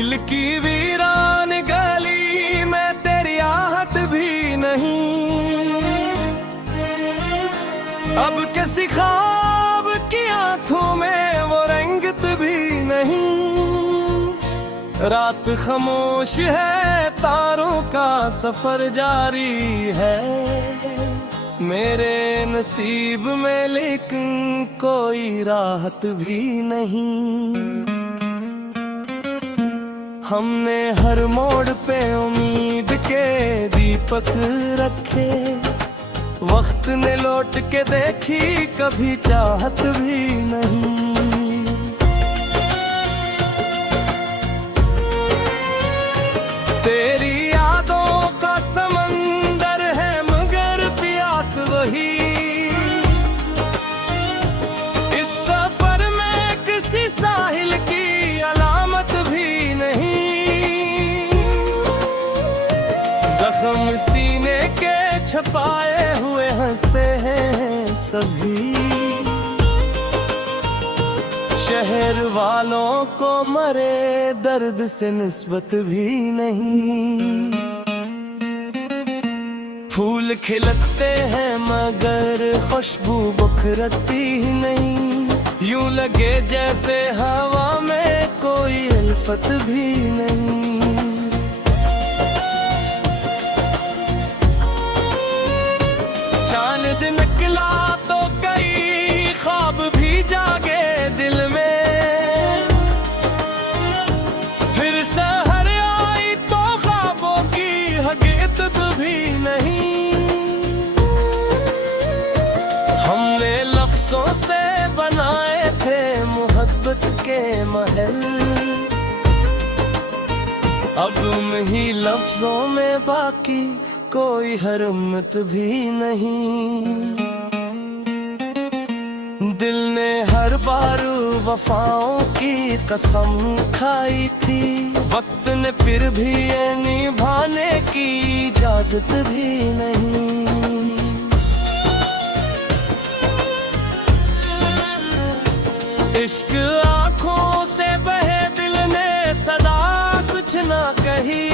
दिल की वीरान गली में तेरी आहट भी नहीं, अब किसी ख्वाब की आंखों में वो रंगत भी नहीं। रात खामोश है, तारों का सफर जारी है मेरे नसीब में, लेकिन कोई राहत भी नहीं। हमने हर मोड़ पे उम्मीद के दीपक रखे, वक्त ने लौट के देखी कभी चाहत भी नहीं। तेरी यादों का समंदर है मगर प्यास वही, इस सफर में किसी साहिल की अलामत भी नहीं। जख्म सीने के छपाए हुए हंसे हैं सभी, शहर वालों को मरे दर्द से निस्बत भी नहीं। फूल खिलते हैं मगर खुशबू बुखरती ही नहीं, यूं लगे जैसे हवा में कोई उल्फत भी नहीं। चांद निकला तो कई ख्वाब भी जागे दिल में, फिर सहर आई तो ख्वाबों की हकीकत भी नहीं। हमने लफ्जों से बनाए थे मोहब्बत के महल, अब उन्हीं लफ्जों में बाकी कोई हरमत भी नहीं। दिल ने हर बार वफाओं की कसम खाई थी, वक्त ने फिर भी ये निभाने की इजाजत भी नहीं। इश्क आंखों से बहे, दिल ने सदा कुछ ना कही,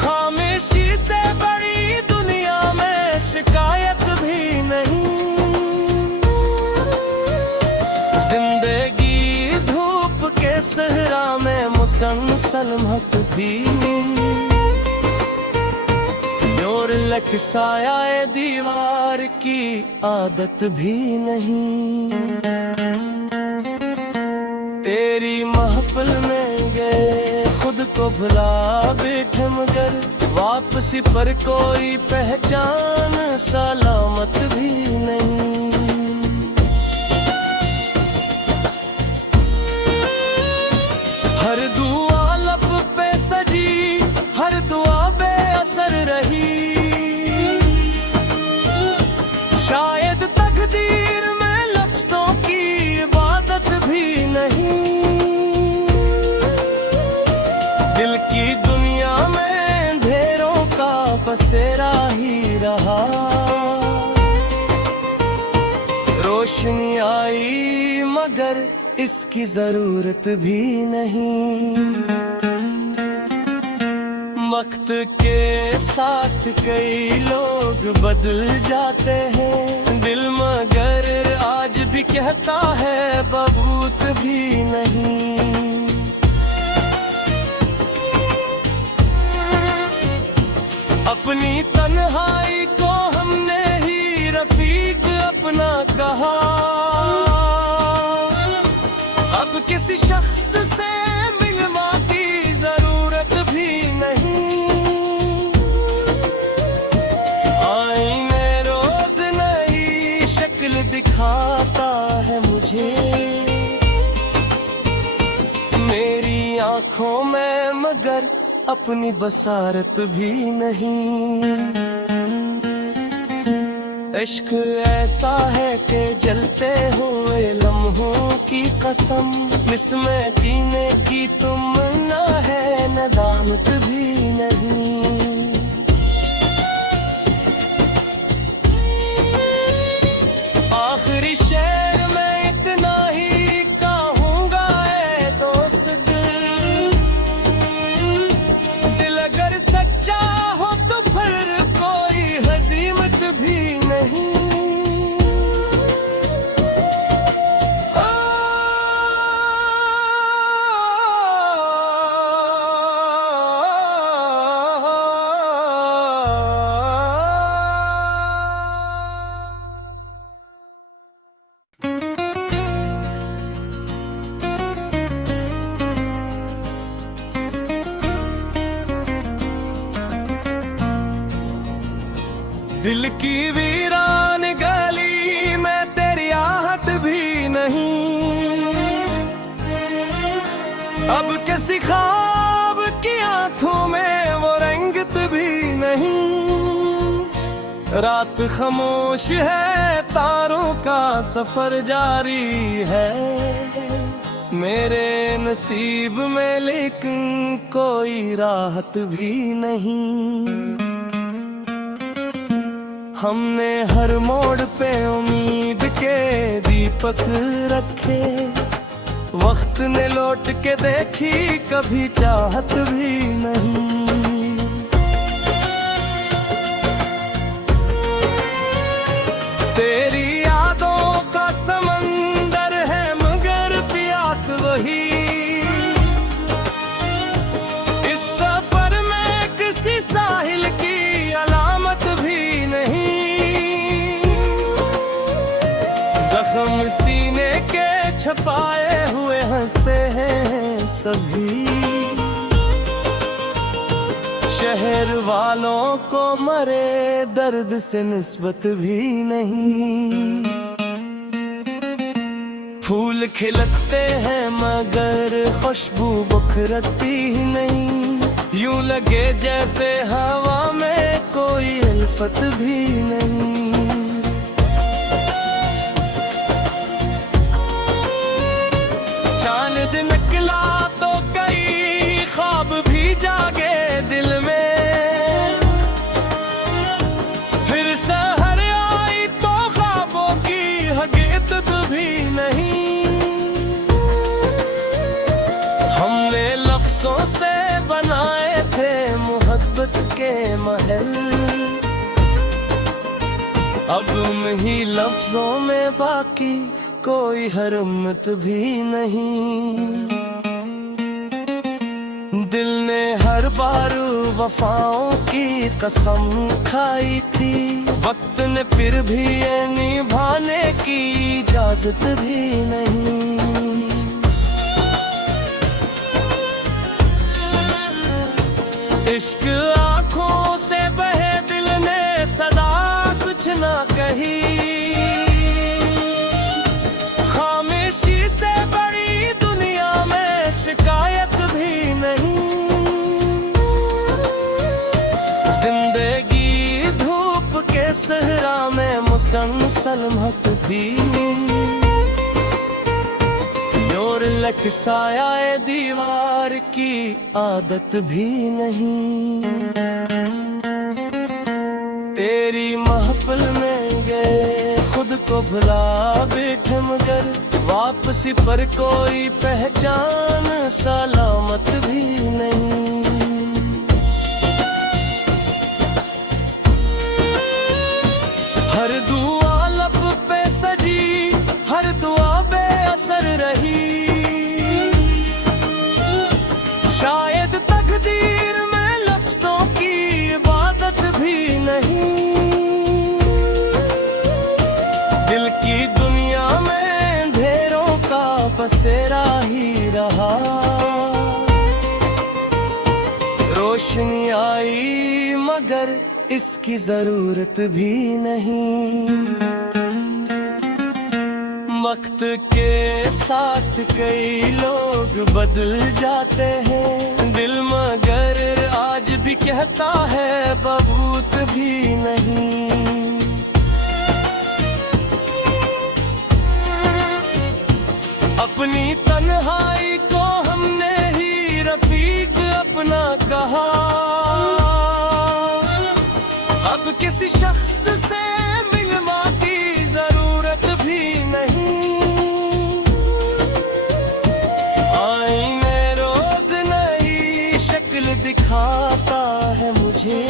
खामोशी से बड़ी दुनिया में शिकायत भी नहीं। जिंदगी धूप के सहरा में मुसलसल महक भी, और लकसाया दीवार की आदत भी नहीं। तेरी महफिल में गए खुद को भुला बैठे, मगर वापसी पर कोई पहचान सलामत भी नहीं। हर दुआ लब पे सजी, हर दुआ बेअसर रही, शायद तकदीर में लफ्जों की इबादत भी नहीं। दिल की दुनिया में अंधेरों का बसेरा ही रहा, रोशनी आई मगर इसकी जरूरत भी नहीं। वक्त के साथ कई लोग बदल जाते हैं, दिल मगर आज भी कहता है बबूत भी नहीं। अपनी तन्हाई को हमने ही रफीक अपना कहा, अब किसी शख्स से मिलवा की जरूरत भी नहीं। आईने रोज नई शक्ल दिखाता है मुझे, मेरी आंखों में मगर अपनी बसारत भी नहीं। इश्क ऐसा है कि जलते हुए लम्हों की कसम, इसमें जीने की तमन्ना है नदामत भी नहीं। आखिरी शेर में इतना ही कहूँगा, तो दिल की वीरान गली में तेरी आहट भी नहीं, अब किसी ख्वाब की आंखों में वो रंगत भी नहीं। रात खामोश है, तारों का सफर जारी है मेरे नसीब में, लेकिन कोई राहत भी नहीं। हमने हर मोड़ पे उम्मीद के दीपक रखे, वक्त ने लौट के देखी कभी चाहत भी नहीं। तेरी यादों का समंदर है मगर प्यास वही, इस सफर में किसी साहिल की अलामत भी नहीं। जख्म सीने के छपाए हुए हंसे हैं सभी, शहर वालों को मरे दर्द से निस्बत भी नहीं। फूल खिलते हैं मगर खुशबू बुखरती ही नहीं, यूं लगे जैसे हवा में कोई उल्फत भी नहीं। चांद निकला तो कई ख्वाब भी जागे दिल में, फिर सहर आई तो ख्वाबों की हकीकत भी नहीं। हमने लफ्जों से बनाए थे मोहब्बत के महल, अब उन्हीं लफ्जों में बाकी कोई हरमत भी नहीं। दिल ने हर बार वफाओं की कसम खाई थी, वक्त ने फिर भी ये निभाने की इजाजत भी नहीं। इश्क आंखों से बहे, दिल ने सदा कुछ ना कही, खामोशी से बड़ी दुनिया में शिकायत भी नहीं। जिंदगी धूप के सहरा में मुसलसल महक भी, योर लक साया दीवार की आदत भी नहीं। तेरी महफिल में गए खुद को भुला बैठे, मगर वापसी पर कोई पहचान सलामत भी नहीं। हर दुआ लब पे सजी, हर दुआ बेअसर रही, शायद तकदीर में लफ्जों की इबादत भी नहीं। दिल की दुनिया में ढेरों का बसेरा ही रहा, रोशनी आई मगर इसकी जरूरत भी नहीं। वक्त के साथ कई लोग बदल जाते हैं, दिल मगर आज भी कहता है बबूत भी नहीं। अपनी तन्हाई को हमने ही रफीक अपना कहा, अब किसी शख्स से मिलवा की जरूरत भी नहीं। आईने रोज नई शक्ल दिखाता है मुझे,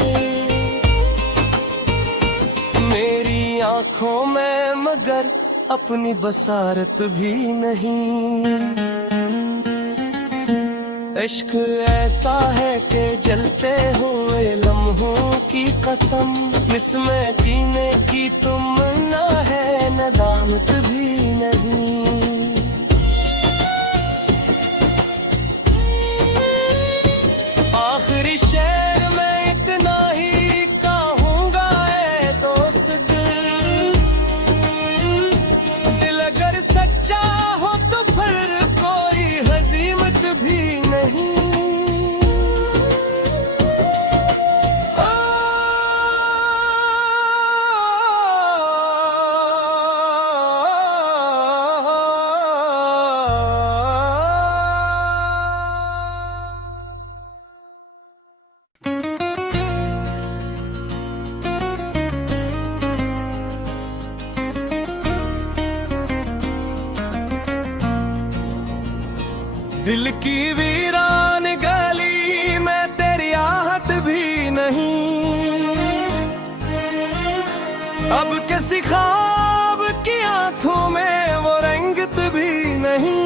मेरी आंखों में मगर अपनी बसारत भी नहीं। इश्क ऐसा है कि जलते हुए लम्हों की कसम, इसमें जीने की तमन्ना है नदामत भी नहीं। आखिरी शेर में इतना ही कहूँगा, ऐ दिल की वीरान गली में तेरी आहट भी नहीं, अब किसी ख्वाब की आंखों में वो रंगत भी नहीं।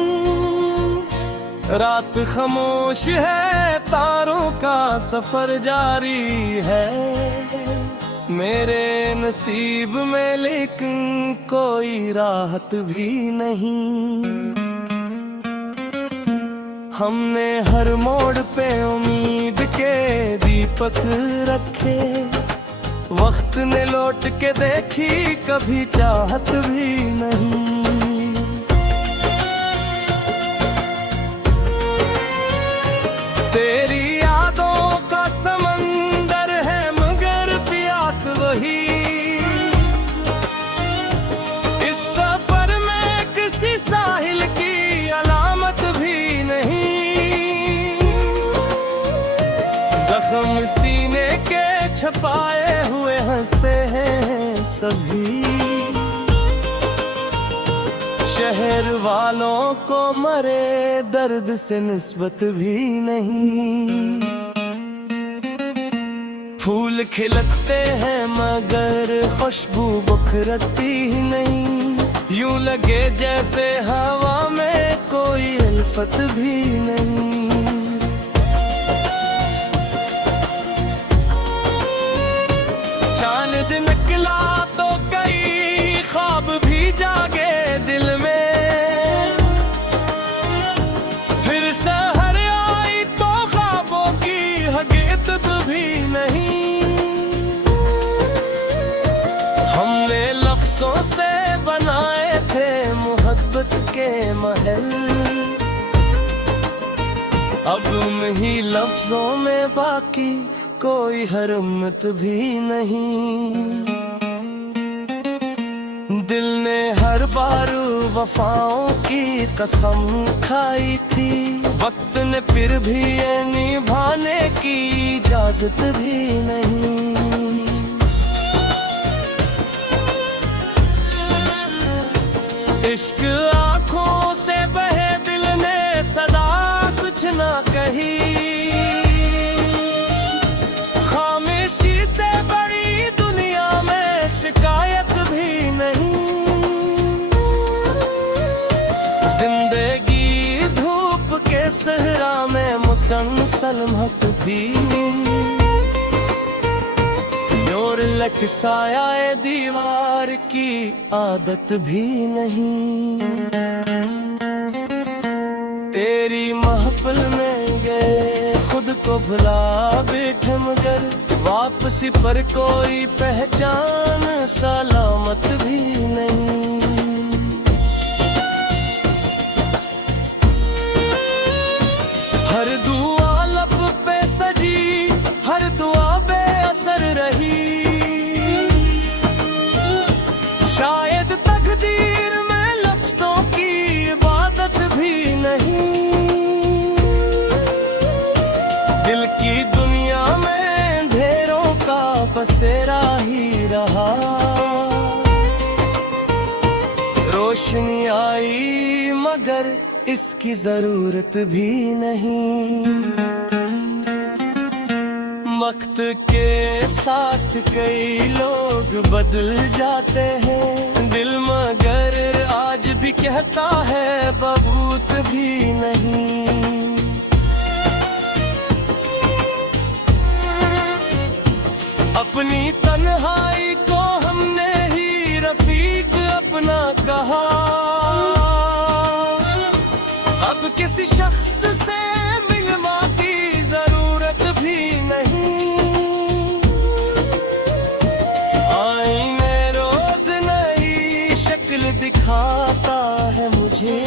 रात खामोश है, तारों का सफर जारी है मेरे नसीब में, लेकिन कोई राहत भी नहीं। हमने हर मोड़ पे उम्मीद के दीपक रखे, वक्त ने लौट के देखी कभी चाहत भी नहीं। तेरी यादों का समंदर है मगर प्यास वही, इस सफर में किसी साहिल की अलामत भी नहीं। जख्म सीने के छपाए हुए हंसे हैं सभी, शहर वालों को मरे दर्द से निस्बत भी नहीं। फूल खिलते हैं मगर खुशबू बुखरती ही नहीं, यूं लगे जैसे हवा में कोई उल्फत भी नहीं। चांद निकला तो कई ख्वाब भी जागे दिल में, फिर सहर आई तो ख्वाबों की हकीकत भी नहीं। हमने लफ्जों से बनाए थे मोहब्बत के महल, अब उन्हीं लफ्जों में बाकी कोई हरमत भी नहीं। दिल ने हर बार वफाओं की कसम खाई थी, वक्त ने फिर भी ये निभाने की इजाजत भी नहीं। इश्क आंखों से बहे, दिल ने सदा कुछ ना कही, खामोशी से बड़ी दुनिया में शिकायत भी नहीं। जिंदगी धूप के सहरा में मुसलसल महक भी, और लकसाया दीवार की आदत भी नहीं। तेरी महफिल में गए खुद को भुला बैठे मगर वापसी पर कोई पहचान सलामत भी नहीं। हर दुआ लब पे सजी, हर दुआ बेअसर रही, शायद तकदीर में लफ्जों की इबादत भी नहीं। दिल की दुनिया में ढेरों का बसेरा ही रहा, रोशनी आई मगर इसकी जरूरत भी नहीं। वक्त के साथ कई लोग बदल जाते हैं, दिल मगर आज भी कहता है बबूत भी नहीं। अपनी तन्हाई को हमने ही रफीक अपना कहा, अब किसी शख्स से मिलना की जरूरत भी नहीं। आईने रोज नई शक्ल दिखाता है मुझे,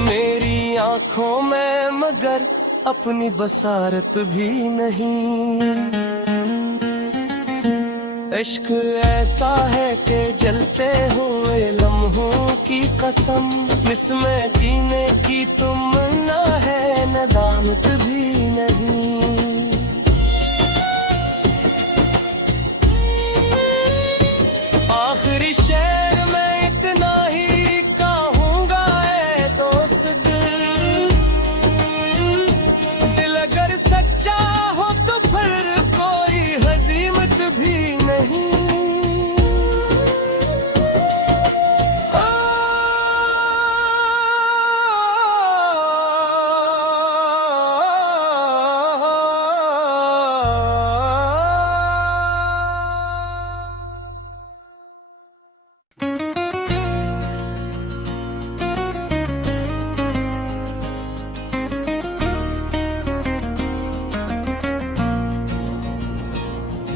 मेरी आंखों में मगर अपनी बसारत भी नहीं। इश्क ऐसा है कि जलते हुए लम्हों की कसम, इसमें जीने की तमन्ना है नदामत भी नहीं। आखिरी शेर में इतना ही कहूँगा, तो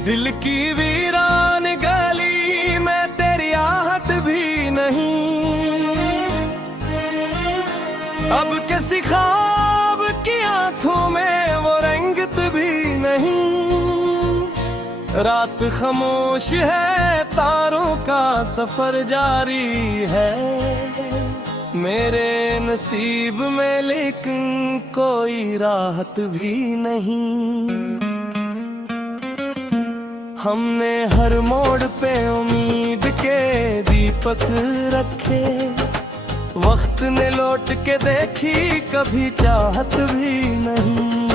दिल की वीरान गली में तेरी आहट भी नहीं, अब किसी ख्वाब की आंखों में वो रंगत भी नहीं। रात खामोश है, तारों का सफर जारी है मेरे नसीब में, लेकिन कोई राहत भी नहीं। हमने हर मोड़ पे उम्मीद के दीपक रखे, वक्त ने लौट के देखी कभी चाहत भी नहीं।